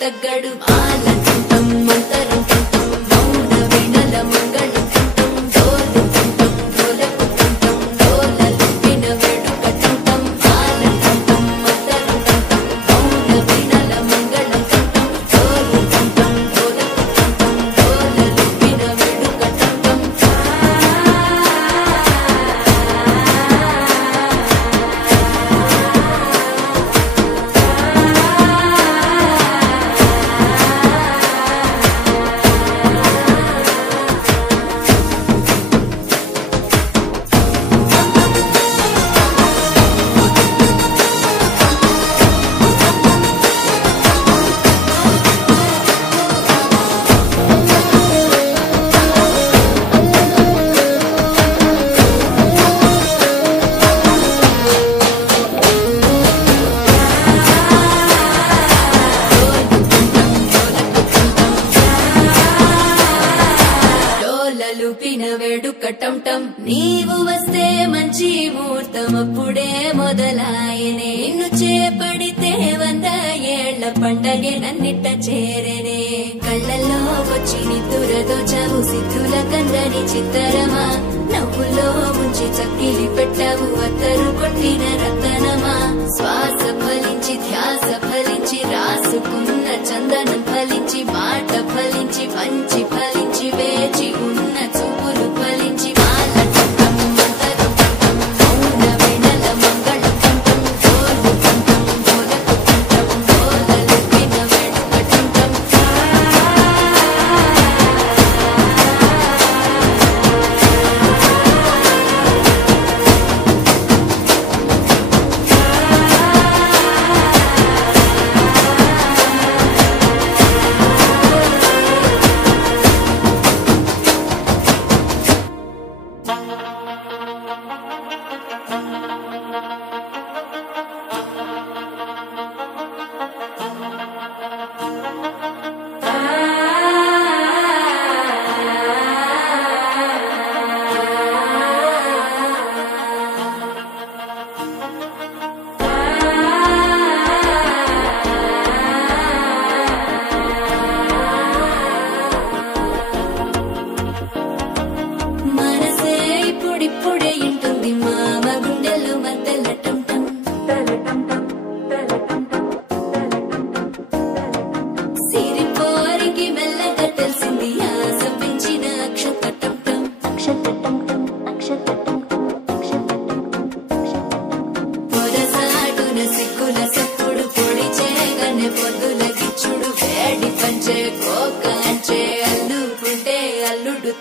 తగ్గడు ఆలంటం మంతరంటం మౌన వీణల మంగళంటం డోలంటం డోలకుంటం డోలలు విన వేడుకటంటం ఆలంటం మంతరంటం మౌన వీణల మంగళంటం డోలంటం డోలకుంటం డోలలు విన వేడుకటంటం లూపిన వేడుకటంటం నీవు వస్తే మంచి ముహూర్తం అప్పుడే మొదలాయనే నిన్ను చేపడితే 100 ఏళ్ల పండగే నన్నిట్ట చేరనే కళ్ళల్లో వచ్చి నిద్దురదోచావు సిద్ధుల కందని చిత్తరమా నవ్వులో ముంచి చక్కిలి పెట్టావు అత్తరు కొట్టిన రతనమా శ్వాస ఫలించి ధ్యాస ఫలించి రాసుకున్న చందనం ఫలించి మాట ఫలించి మంచి ఫలించి వేచి ఉన్న చూపులు ఫలించి ఆలంటం మంతరంటం మౌన వీణల మంగళంటం డోలంటం డోలకుంటం డోలలు విన వేడుకటంటం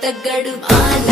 తగ్గడు ఆల